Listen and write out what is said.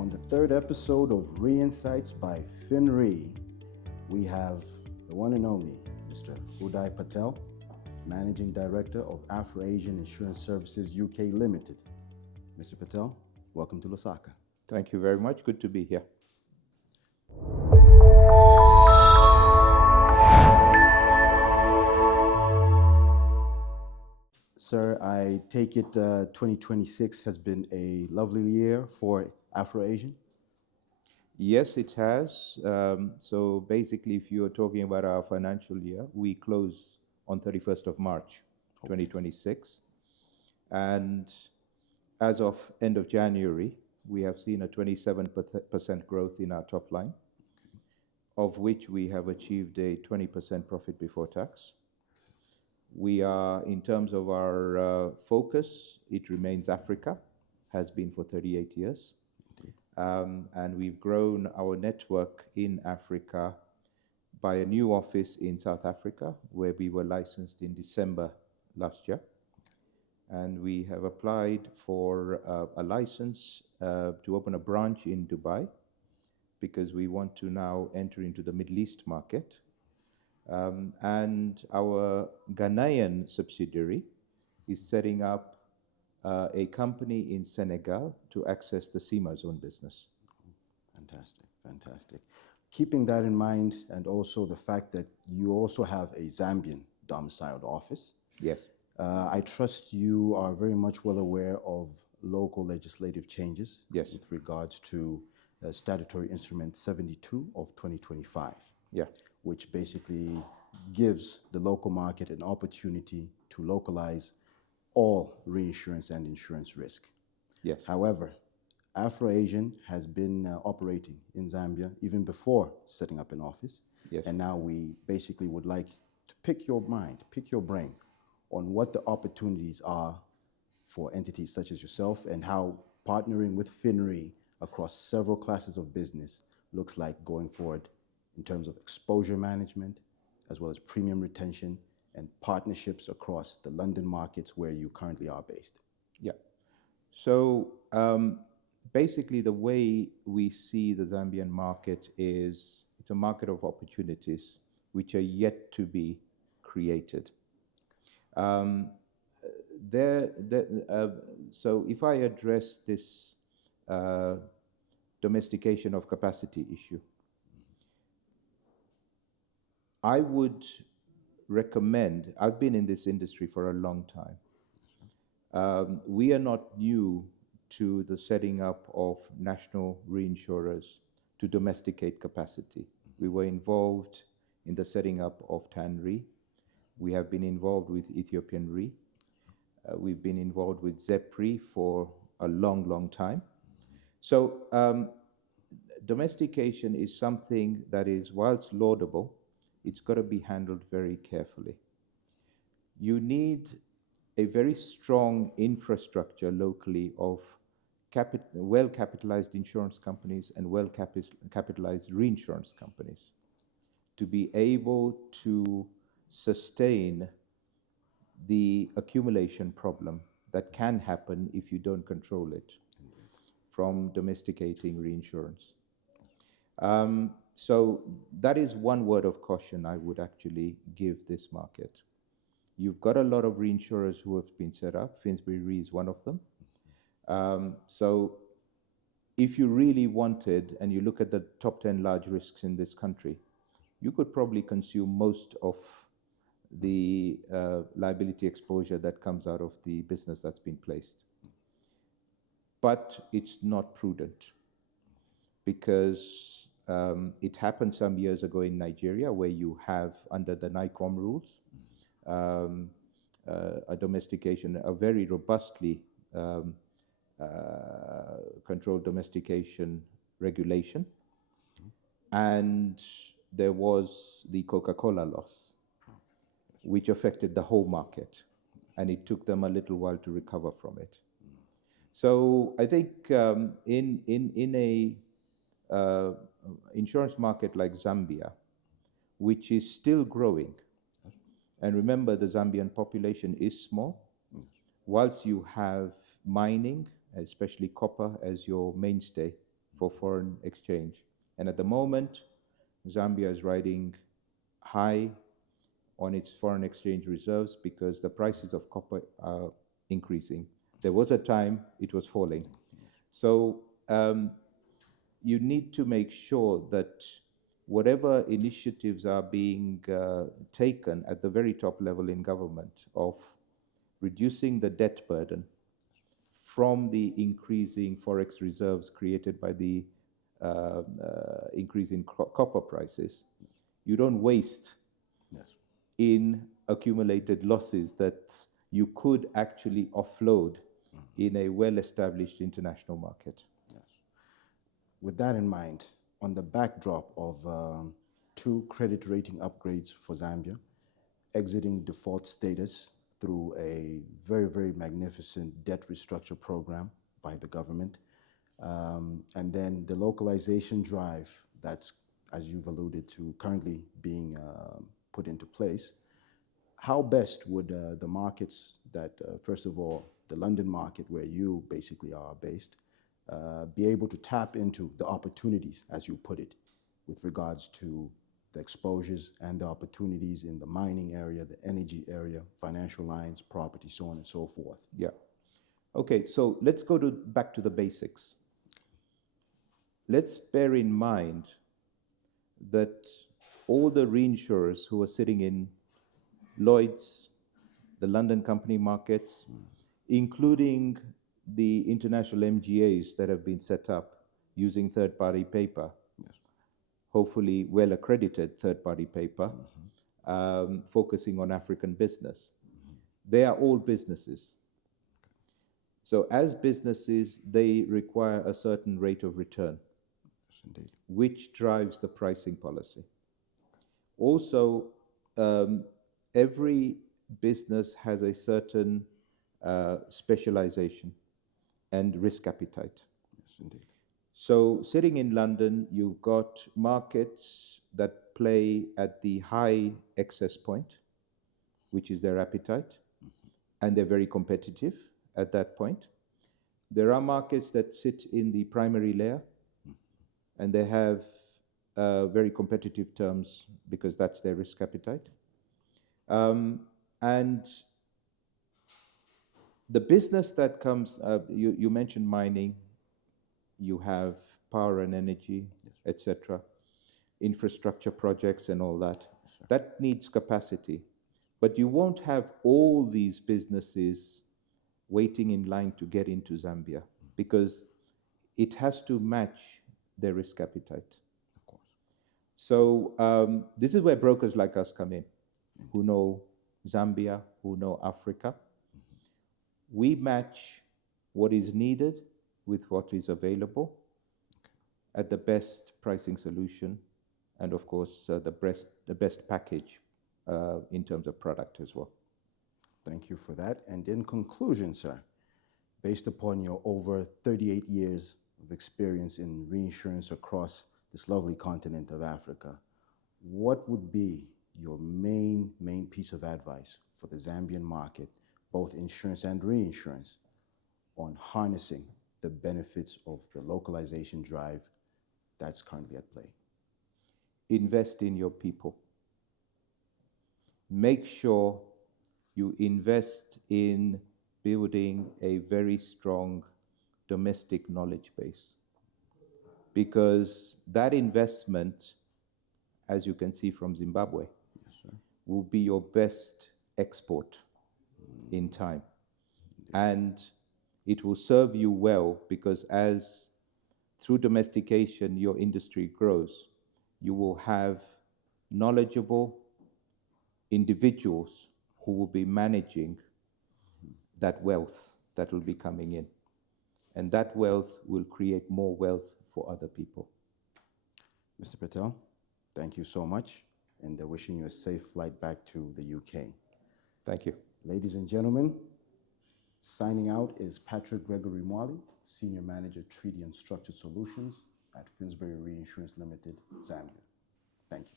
On the third episode of Re-Insights by FinRe, we have the one and only Mr. Uday Patel, Managing Director of Afro-Asian Insurance Services UK Limited. Mr. Patel, welcome to Lusaka. Thank you very much. Good to be here. Sir, I take it 2026 has been a lovely year for Afro-Asian? Yes, it has. So basically, if you are talking about our financial year, we close on 31st of March, 2026. And as of end of January, we have seen a 27% growth in our top line, of which we have achieved a 20% profit before tax. We are, in terms of our focus, it remains Africa, has been for 38 years. And we've grown our network in Africa by a new office in South Africa, where we were licensed in December last year. And we have applied for a license to open a branch in Dubai, because we want to now enter into the Middle East market. And our Ghanaian subsidiary is setting up a company in Senegal to access the CIMA zone business. Fantastic, fantastic. Keeping that in mind, and also the fact that you also have a Zambian domiciled office. Yes. I trust you are very much well aware of local legislative changes. Yes. With regards to Statutory Instrument 72 of 2025. Yeah. Which basically gives the local market an opportunity to localize all reinsurance and insurance risk. Yes. However, Afro-Asian has been operating in Zambia even before setting up an office. Yes. And now we basically would like to pick your mind, pick your brain on what the opportunities are for entities such as yourself, and how partnering with FinRe across several classes of business looks like going forward in terms of exposure management, as well as premium retention and partnerships across the London markets where you currently are based. Yeah. So basically, the way we see the Zambian market is it's a market of opportunities which are yet to be created. So if I address this domestication of capacity issue, I would recommend, I've been in this industry for a long time. We are not new to the setting up of national reinsurers to domesticate capacity. We were involved in the setting up of TANRE. We have been involved with Ethiopian Re. We've been involved with ZEPRI for a long, long time. So domestication is something that is, whilst laudable, it's got to be handled very carefully. You need a very strong infrastructure locally of well-capitalized insurance companies and well-capitalized reinsurance companies to be able to sustain the accumulation problem that can happen if you don't control it from domesticating reinsurance. So that is one word of caution I would actually give this market. You've got a lot of reinsurers who have been set up. Finsbury Re is one of them. So if you really wanted, and you look at the top 10 large risks in this country, you could probably consume most of the liability exposure that comes out of the business that's been placed. But it's not prudent, because it happened some years ago in Nigeria, where you have, under the NICOM rules, a domestication, a very robustly controlled domestication regulation. And there was the Coca-Cola loss, which affected the whole market. And it took them a little while to recover from it. So I think in a insurance market like Zambia, which is still growing, and remember the Zambian population is small, whilst you have mining, especially copper, as your mainstay for foreign exchange. And at the moment, Zambia is riding high on its foreign exchange reserves because the prices of copper are increasing. There was a time it was falling. So you need to make sure that whatever initiatives are being taken at the very top level in government of reducing the debt burden from the increasing forex reserves created by the increase in copper prices, you don't waste Yes. in accumulated losses that you could actually offload in a well-established international market. Yes. With that in mind, on the backdrop of two credit rating upgrades for Zambia, exiting default status through a very, very magnificent debt restructure program by the government, and then the localization drive that's, as you've alluded to, currently being put into place. How best would the markets that, first of all, the London market where you basically are based, be able to tap into the opportunities, as you put it, with regards to the exposures and the opportunities in the mining area, the energy area, financial lines, property, so on and so forth? Yeah. Okay, so let's go back to the basics. Let's bear in mind that all the reinsurers who are sitting in Lloyd's, the London company markets, including the international MGAs that have been set up using third-party paper, hopefully well-accredited third-party paper, focusing on African business. They are all businesses. So as businesses, they require a certain rate of return, which drives the pricing policy. Also, every business has a certain specialization and risk appetite. Yes, indeed. So sitting in London, you've got markets that play at the high excess point, which is their appetite, and they're very competitive at that point. There are markets that sit in the primary layer, and they have very competitive terms because that's their risk appetite. And the business that comes, you mentioned mining, you have power and energy, etc., infrastructure projects and all that. That needs capacity. But you won't have all these businesses waiting in line to get into Zambia because it has to match their risk appetite. Of course. So this is where brokers like us come in, who know Zambia, who know Africa. We match what is needed with what is available at the best pricing solution, and of course the best package in terms of product as well. Thank you for that. And in conclusion, sir, based upon your over 38 years of experience in reinsurance across this lovely continent of Africa, what would be your main piece of advice for the Zambian market, both insurance and reinsurance, on harnessing the benefits of the localization drive that's currently at play? Invest in your people. Make sure you invest in building a very strong domestic knowledge base, because that investment, as you can see from Zimbabwe, will be your best export in time. And it will serve you well because as through domestication your industry grows, you will have knowledgeable individuals who will be managing that wealth that will be coming in. And that wealth will create more wealth for other people. Mr. Patel, thank you so much, and wishing you a safe flight back to the UK. Thank you. Ladies and gentlemen, signing out is Patrick Gregory Mwali, Senior Manager, Treaty and Structured Solutions at Finsbury Reinsurance Limited, Zambia. Thank you.